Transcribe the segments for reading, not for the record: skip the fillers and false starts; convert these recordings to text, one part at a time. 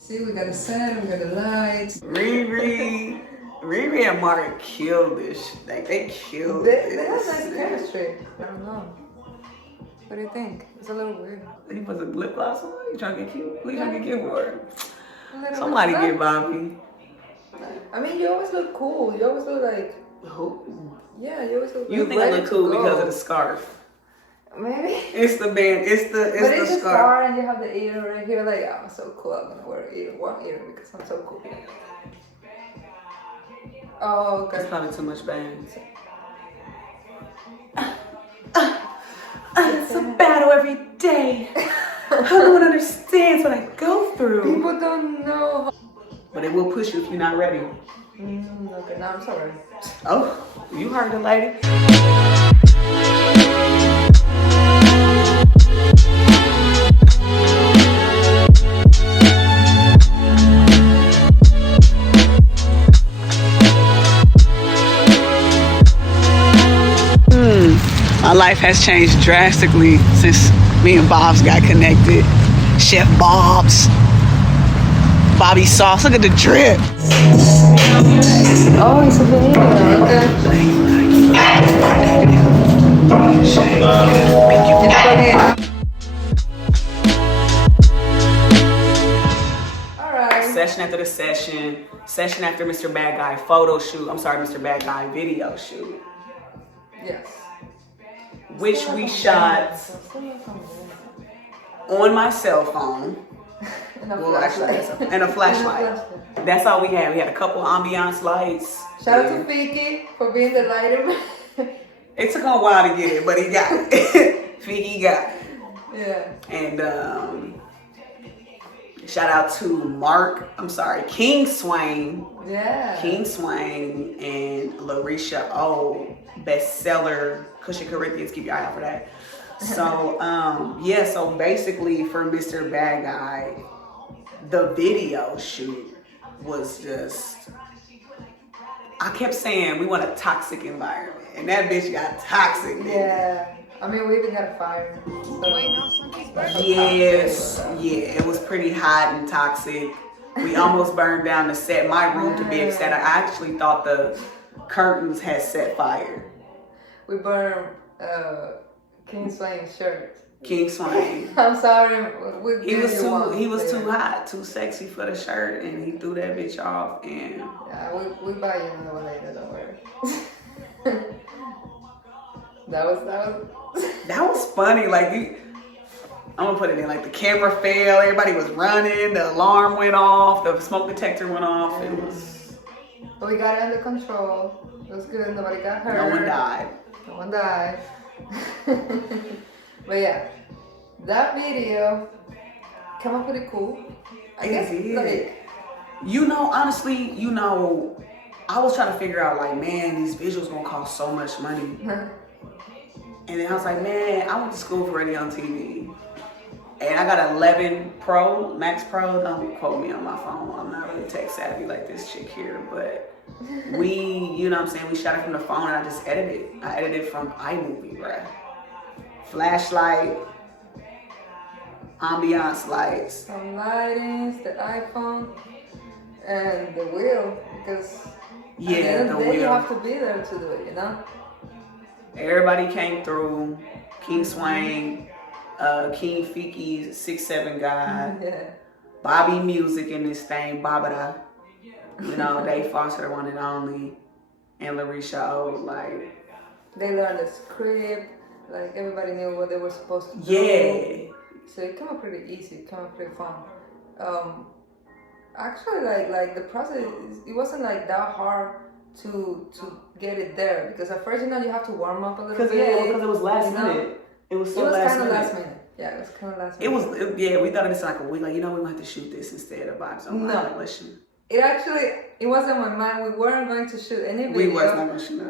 See, we got a set, we got the lights. Riri and Mark killed this. Like, they killed this. They have nice chemistry. I don't know. What do you think? It's a little weird. He was a lip gloss on? You trying to get cute? What you trying to get cute for? Somebody get Bobby. I mean, you always look cool. You always look like... Who? Yeah, you always look You think I look cool because of the scarf? Maybe. It's the band. It's the a scarf. scar and you have the ear right here. Like, oh, I'm so cool. I'm gonna wear one ear because I'm so cool. Oh, okay. It's probably too much bands. It's a battle every day. No one understands what I go through. People don't know. But it will push you if you're not ready. Okay, now I'm sorry. Oh, you heard the lady. My life has changed drastically since me and Bob's got connected. Chef Bob's. Bobby sauce. Look at the drip. Oh, it's a video. Alright. Session after the session. Session after Mr. Bad Guy photo shoot. I'm sorry, Mr. Bad Guy video shoot. Yes. Which we shot on my cell phone. And a flashlight. That's all we had. We had a couple ambiance lights. Shout out to Fiki for being the lighter. It took him a while to get it, but he got it. Fiki got it. Yeah. And shout out to King Swain. Yeah. King Swain and Larisha O, bestseller. Cushion Corinthians, keep your eye out for that. So, so basically for Mr. Bad Guy, the video shoot was just, I kept saying we want a toxic environment, and that bitch got toxic. Yeah. I mean, we even got a fire. So yes, it was pretty hot and toxic. We almost burned down the set, my room to be exact. I actually thought the curtains had set fire. We burned King Swain's shirt. King Swain. I'm sorry. He was too hot, too sexy for the shirt, and he threw that bitch off. And yeah, we buy you another one later. Don't worry. That was funny. Like I'm gonna put it in. Like the camera fell, everybody was running, the alarm went off, the smoke detector went off. It was. But we got it under control. It was good. Nobody got hurt. No one died. No one died. But yeah, that video came out pretty cool. I guess honestly, I was trying to figure out like, man, these visuals gonna cost so much money. And then I was like, man, I went to school for radio and TV. And I got 11 Pro, Max Pro. Don't quote me on my phone. I'm not really tech savvy like this chick here, but we shot it from the phone and I just edited. I edited from iMovie, bruh. Flashlight, ambiance lights. Some lightings, the iPhone, and the wheel, because at the end of the day, you have to be there to do it, you know? Everybody came through. King Swain, King Fiki's 6'7" guy, yeah. Bobby Music in this thing, Babada. Dave Foster, one and only, and Larisha O, like. They learned the script, like everybody knew what they were supposed to do. Yeah. So it came out pretty easy, it came out pretty fun. Actually, like the process, it wasn't like that hard to get it there, because at first, you have to warm up a little bit. Because it was last minute. It was kind of last minute. Yeah, it was kind of last minute. We thought it was like a week. Like, we might have to shoot this instead of Vibes Online. No. It wasn't on my mind. We weren't going to shoot any video. We wasn't going to shoot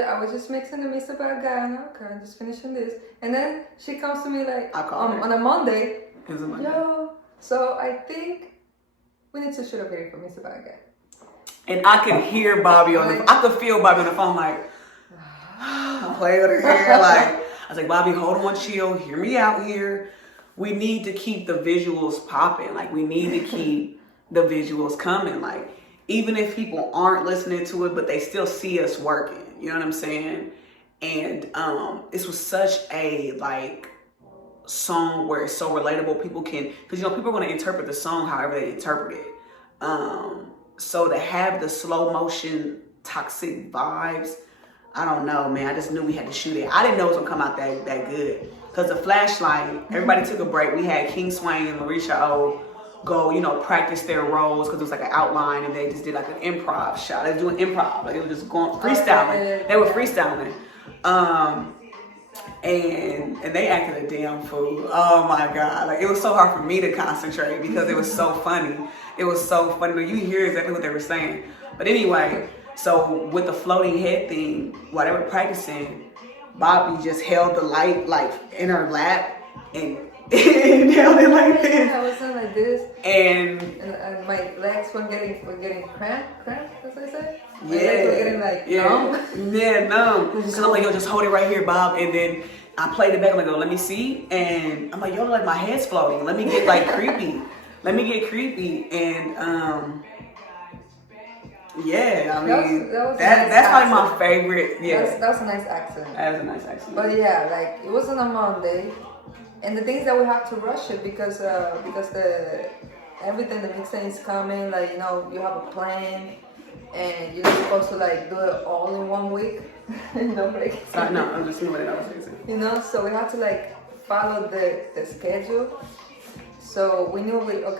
I was just mixing the Mr. Bad Guy. Okay, I'm just finishing this. And then she comes to me like on a Monday. It was a Monday. Yo, so I think we need to shoot a video for Mr. Bad Guy. And I could hear Bobby I could feel Bobby on the phone like, I'm playing with her hair. Like, I was like, Bobby, hold on, chill. Hear me out here. We need to keep the visuals popping. Like, we need to keep the visuals coming. Like, even if people aren't listening to it, but they still see us working. You know what I'm saying? And this was such a like song where it's so relatable. People can, because you know, people are going to interpret the song however they interpret it. So to have the slow motion toxic vibes, I don't know, man. I just knew we had to shoot it. I didn't know it was gonna come out that good. Cause the flashlight, everybody took a break. We had King Swain and Marisha O go, you know, practice their roles because it was like an outline, and they just did like an improv shot. They were doing improv, like they were just going freestyling. They were freestyling, and they acted a damn fool. Oh my god, like it was so hard for me to concentrate because it was so funny. It was so funny. When you hear exactly what they were saying. But anyway, so with the floating head thing, while they were practicing, Bobby just held the light like in her lap and held it like this. Yeah, I was doing like this. And my legs were getting cramped, as I said. My yeah, legs were getting like numb. Yeah, numb. Cause I'm like, yo, just hold it right here, Bob. And then I played it back. I'm like, oh, let me see. And I'm like, yo, like my head's floating. Let me get like creepy. Let me get creepy. And yeah, I mean, that's like my favorite. Yeah, that was a nice accent. That was a nice accent. But yeah, like it wasn't a Monday, and the things that we have to rush it because everything the mixing is coming. Like, you know, you have a plan, and you're supposed to like do it all in 1 week. No break. Sorry, no, I'm just moving it. I was saying. You know, so we have to like follow the schedule. So we knew we have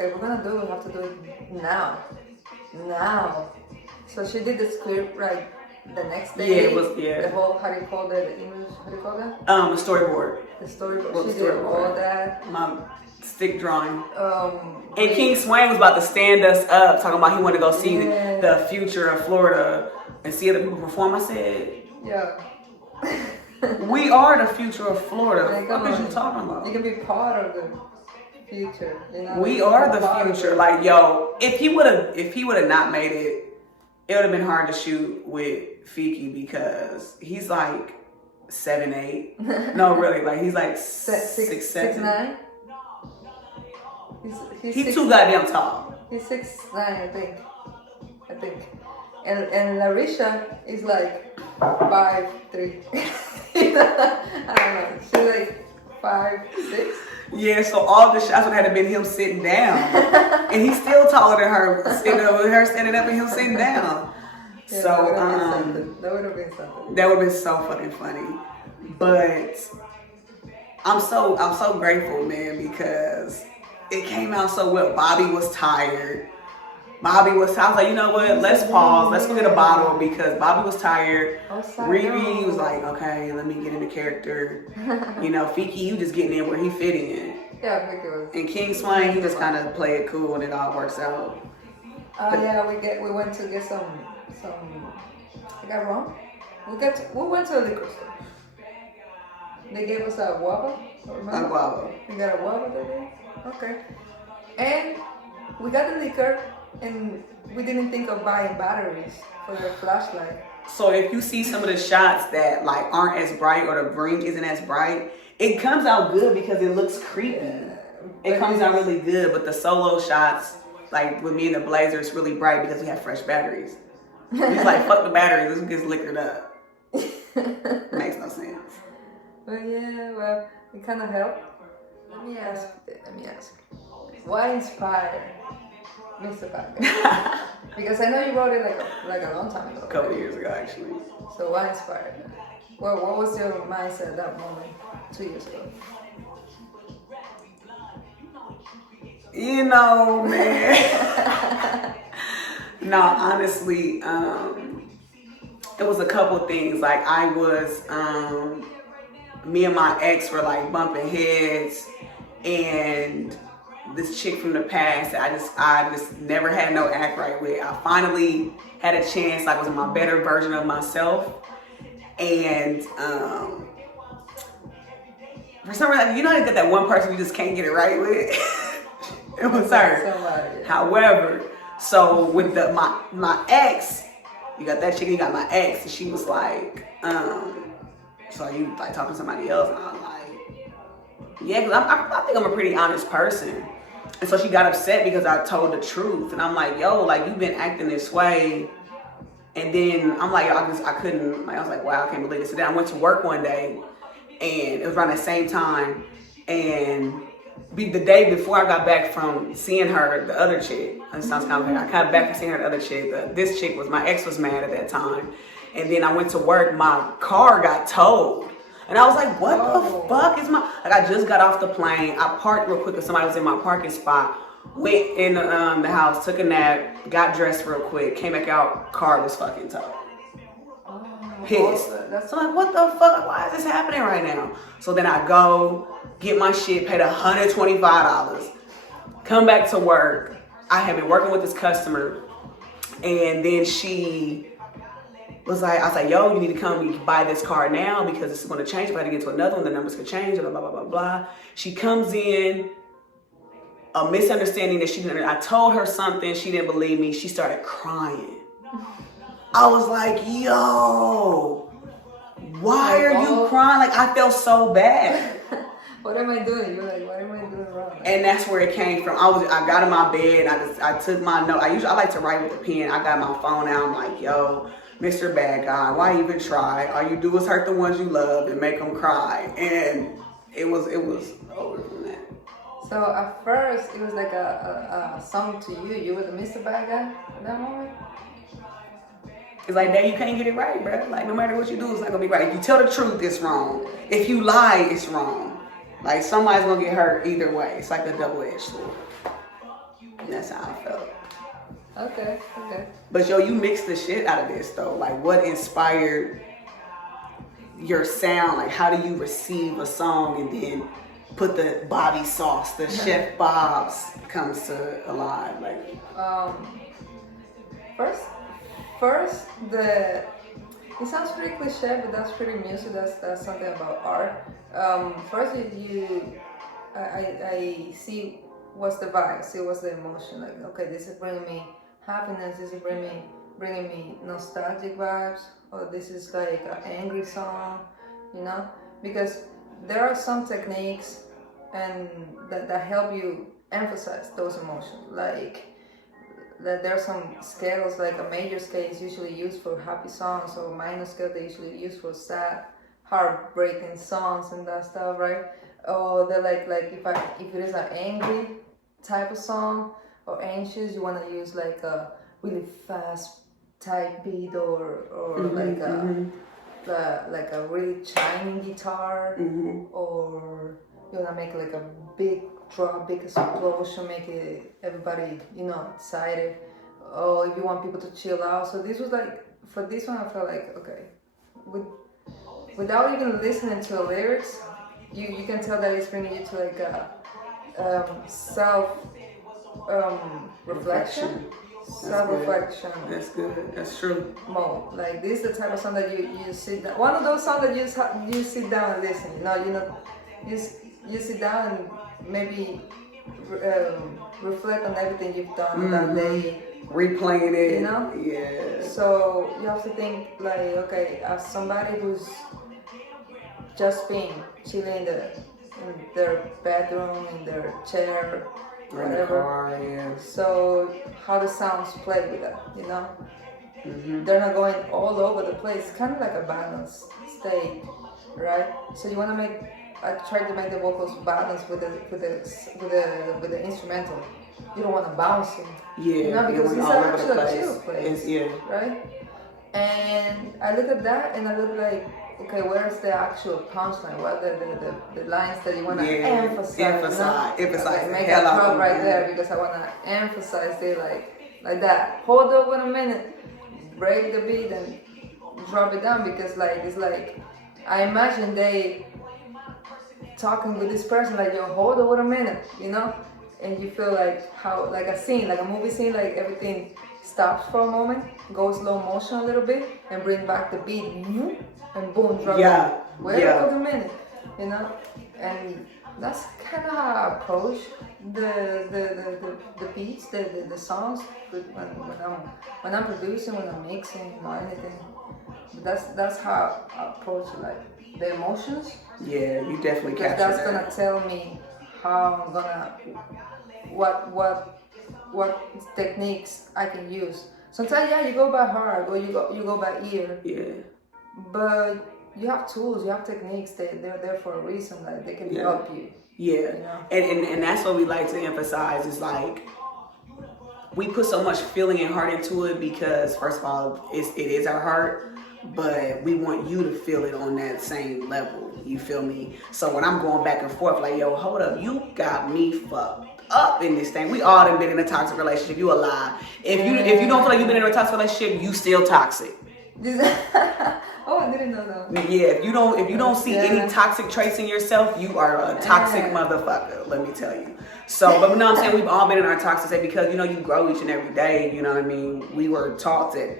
to do it now. So she did the script like the next day. Yeah, it was, yeah. The whole, how do you call that? The English, how do you call that? The storyboard. The storyboard. She did all that. My stick drawing. And King Swain was about to stand us up, talking about he wanted to go see the future of Florida and see other people perform. I said, yeah. We are the future of Florida. Like, what are you talking about? You can be part of the future. You know? We are the future. Like, yo, if he would have not made it, it would have been hard to shoot with Fiki because he's like 7'8". No, really, like he's like 6'7". 6'9". He's too goddamn tall. He's 6'9", I think. And Larisha is like 5'3". I don't know. She's like 5'6". Yeah, so all the shots would have been him sitting down, and he's still taller than her. Her standing up and him sitting down. Yeah, So that would have been something. That would have been so fucking funny. But I'm so grateful, man, because it came out so well. Bobby was tired. I was like, you know what? Let's pause. Let's go get a bottle because Bobby was tired. Riri was like, okay, let me get into character. You know, Fiki, you just getting in where he fit in. Yeah, I think it was. And King Swain, he just kind of play it cool and it all works out. Yeah, we went to get some. I got wrong. We went to a liquor store. They gave us a guava. Remember? A guava. We got a guava that day. Okay. And we got the liquor. And we didn't think of buying batteries for the flashlight. So if you see some of the shots that like aren't as bright or the green isn't as bright, it comes out good because it looks creepy. It comes out really good, but the solo shots, like with me and the blazer, it's really bright because we have fresh batteries. It's like, fuck the batteries, this gets liquored up. Makes no sense. But yeah, well, it kind of helped. Let me ask. What inspired Mr. BadGuy? Because I know you wrote it like a long time ago. A couple years ago, actually. So what inspired it? What was your mindset at that moment 2 years ago? You know, man. No, honestly, it was a couple things. Like I was, me and my ex were like bumping heads, and this chick from the past that I just never had no act right with. I finally had a chance. I was in my better version of myself, and for some reason, you know, you got that one person you just can't get it right with. It was her. Somebody. However, so with my ex, you got that chick, you got my ex, and she was like, so are you like talking to somebody else? And I was like, yeah, because I think I'm a pretty honest person. And so she got upset because I told the truth. And I'm like, yo, like, you've been acting this way. And then I'm like, I couldn't, like, I was like, wow, I can't believe this. So then I went to work one day, and it was around the same time. And the day before I got back from seeing her, the other chick, it sounds kind of weird. I got back from seeing her, the other chick. This chick was, my ex was mad at that time. And then I went to work, my car got towed. And I was like, what the fuck is my, like, I just got off the plane. I parked real quick because somebody was in my parking spot. Went in the house, took a nap, got dressed real quick, came back out, car was fucking towed. Pissed. So I'm like, what the fuck? Why is this happening right now? So then I go, get my shit, paid $125, come back to work. I had been working with this customer, and then she was like, I was like, yo, you need to come, you can buy this car now because this is going to change. If I had to get to another one, the numbers could change, blah, blah, blah, blah, blah. She comes in, a misunderstanding that she didn't, I told her something, she didn't believe me, she started crying. I was like, yo, why are you crying? Like, I felt so bad. What am I doing? You're like, what am I doing wrong? And that's where it came from. I got in my bed, I took my note. I like to write with a pen. I got my phone out, I'm like, yo, Mr. Bad Guy, why even try? All you do is hurt the ones you love and make them cry. And it was over from that. So at first, it was like a song to you. You were the Mr. Bad Guy at that moment? It's like, that you can't get it right, bro. Like, no matter what you do, it's not gonna be right. If you tell the truth, it's wrong. If you lie, it's wrong. Like, somebody's gonna get hurt either way. It's like a double-edged sword. And that's how I felt. Okay. But yo, you mixed the shit out of this though. Like, what inspired your sound? Like, how do you receive a song and then put the Bobby sauce, the Chef Bob's comes to alive? Like, first it sounds pretty cliche, but that's pretty music. That's something about art. First, I see what's the vibe, see what's the emotion. Like, okay, this is bringing me happiness. This is bringing me nostalgic vibes, or this is like an angry song, you know? Because there are some techniques and that help you emphasize those emotions. Like, there are some scales, like a major scale is usually used for happy songs, or minor scale they usually use for sad, heartbreaking songs and that stuff, right? Or they're like if it is an angry type of song or anxious, you want to use like a really fast type beat, or like a really chiming guitar, or you want to make like a big drop, big explosion, make it everybody, excited. Or if you want people to chill out. So this was like, for this one I felt like, okay, without even listening to the lyrics, you can tell that it's bringing you to like a self-reflection. Self-reflection. That's good. That's true. Mode. Like, this is the type of song that you sit down. One of those songs that you sit down and listen. You sit down and maybe reflect on everything you've done that day. Replaying it. Yeah. So you have to think like, okay, as somebody who's just been chilling in their bedroom, in their chair, whatever. Car, yeah. So how the sounds play with that, They're not going all over the place. It's kind of like a balanced state, right? So you want to I try to make the vocals balanced with the instrumental. You don't want to bounce it, because it's actually a chill place, right? And I look at that and I look like, okay, where's the actual punchline? What are the lines that you want to emphasize? Emphasize. Make a drop right there, because I want to emphasize it like that. Hold up in a minute, break the beat and drop it down, because it's like I imagine they talking with this person like, yo, hold over a minute, and you feel like how, like a scene, like a movie scene, like everything stops for a moment, goes slow motion a little bit, and bring back the beat, and boom, drop it. Wait a minute, and that's kind of how I approach the beats, the songs when I'm producing, when I'm mixing, or anything. That's how I approach like the emotions. Yeah, you definitely capture that's that. gonna tell me how I'm gonna what techniques I can use. Sometimes you go by heart or you go by ear. Yeah. But you have tools, you have techniques. They're there for a reason. Like they can help you. Yeah. You know? And that's what we like to emphasize is like we put so much feeling and heart into it because first of all, it is our heart, but we want you to feel it on that same level. You feel me? So when I'm going back and forth, like, yo, hold up, you got me fucked up in this thing. We all done been in a toxic relationship. You a lie. If you don't feel like you've been in a toxic relationship, you still toxic. Oh, I didn't know that. Yeah, if you don't see any toxic traits in yourself, you are a toxic motherfucker, let me tell you. So, but you know what I'm saying, we've all been in our toxic state because, you know, you grow each and every day, you know what I mean? We were taught that,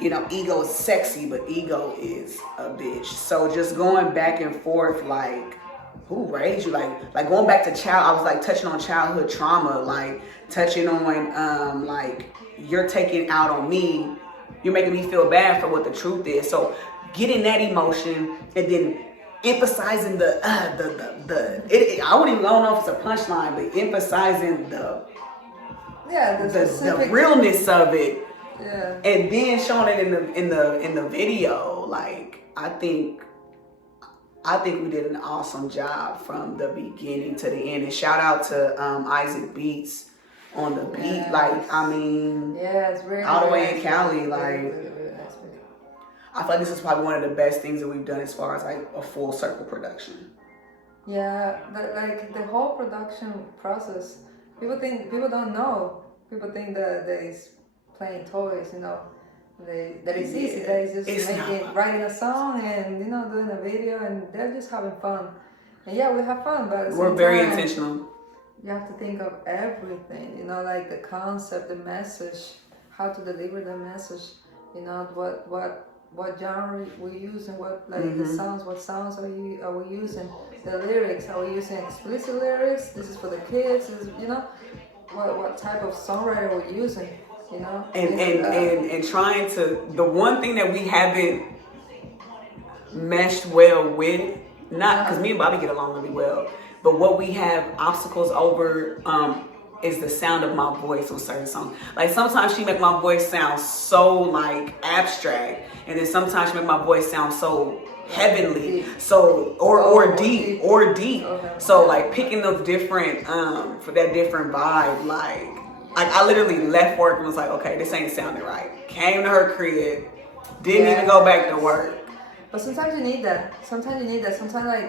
you know, ego is sexy, but ego is a bitch. So just going back and forth, like, who raised you? Like going back to I was like touching on childhood trauma, like touching on, like, you're taking out on me. You're making me feel bad for what the truth is. So getting that emotion and then emphasizing I don't know if it's a punchline, but emphasizing the realness of it. Yeah. And then showing it in the video. Like I think we did an awesome job from the beginning to the end. And shout out to Isaac Beats on the beat. Yes. Like, I mean, it's really all the way nice. in Cali, like, Really nice video. I feel like this is probably one of the best things that we've done as far as like a full circle production. Yeah, like the whole production process, people don't know. People think that it's playing toys, you know. That it's easy. That it's just writing a song and, you know, doing a video, and they're just having fun. And yeah, we have fun, but we're very intentional. You have to think of everything, you know, like the concept, the message, how to deliver the message, you know, what genre we use and what the sounds, what sounds are we using, the lyrics, are we using explicit lyrics? This is for the kids, this is, you know, what type of songwriter we're using, you know, and trying to, the one thing that we haven't meshed well with, not because me and Bobby get along really well. But what we have obstacles over is the sound of my voice on certain songs. Like sometimes she make my voice sound so like abstract, and then sometimes she make my voice sound so heavenly, so or deep. Okay. So like picking those different for that different vibe. Like I literally left work and was like, okay, this ain't sounding right. Came to her crib, didn't even go back to work. But sometimes you need that. Sometimes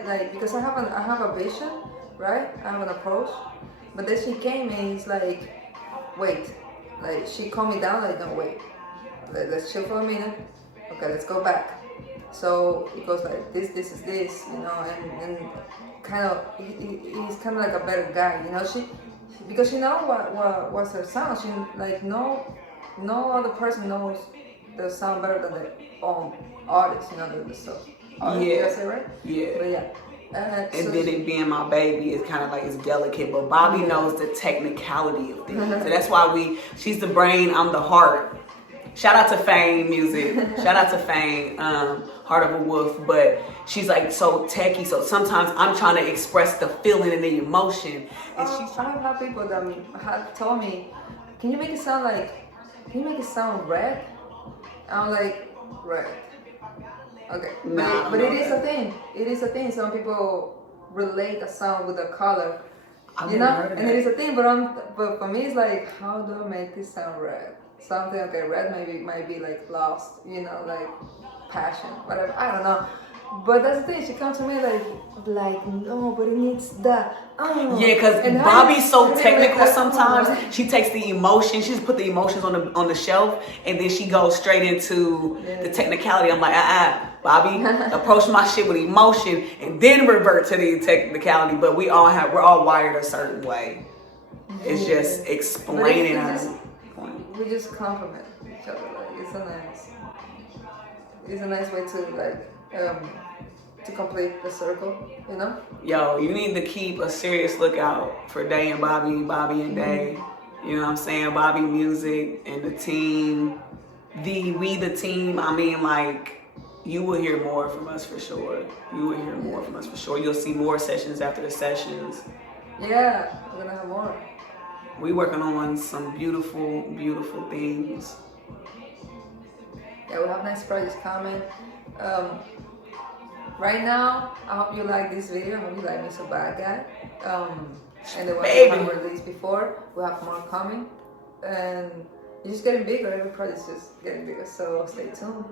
like because I have a vision, right? I have an approach. But then she came and it's like, wait. Like she calmed me down, like, no, wait. Let's chill for a minute. Okay, let's go back. So it goes like this is this, you know, and kind of he's kind of like a better guy, you know. She because she know what's her sound. She like no other person knows the sound better than their own artist, you know, did I say right? Yeah. But yeah. And so then it being my baby is kind of like, it's delicate, but Bobby knows the technicality of things. So that's why she's the brain, I'm the heart. Shout out to Fame Music. Shout out to Fame, Heart of a Wolf. But she's like so techie, so sometimes I'm trying to express the feeling and the emotion. And I have had people that have told me, can you make it sound red? I'm like, red. Okay, but it is a thing. It is a thing. Some people relate a sound with a color, you know, and it is a thing. But for me, it's like, how do I make this sound red? Something red might be like lost, you know, like passion, whatever. I don't know. But that's the thing. She comes to me like no, but it needs that. Oh. Yeah, because Bobby's so technical sometimes. She takes the emotion. She just put the emotions on the shelf, and then she goes straight into the technicality. I'm like, Bobby, approach my shit with emotion, and then revert to the technicality. But we're all wired a certain way. It's just explaining our point. We just compliment each other. Like it's a nice way to to complete the circle, you know? Yo, you need to keep a serious lookout for Day and Bobby and Day. You know what I'm saying? Bobby Music and the team. The team, I mean, like, you will hear more from us for sure. You'll see more sessions after the sessions. Yeah, we're gonna have more. We working on some beautiful, beautiful things. Yeah, we have nice projects coming. Right now, I hope you like this video. I hope you like me so bad guy. And the one we have released before, we have more coming. And it's just getting bigger. Every project's just getting bigger. So stay tuned.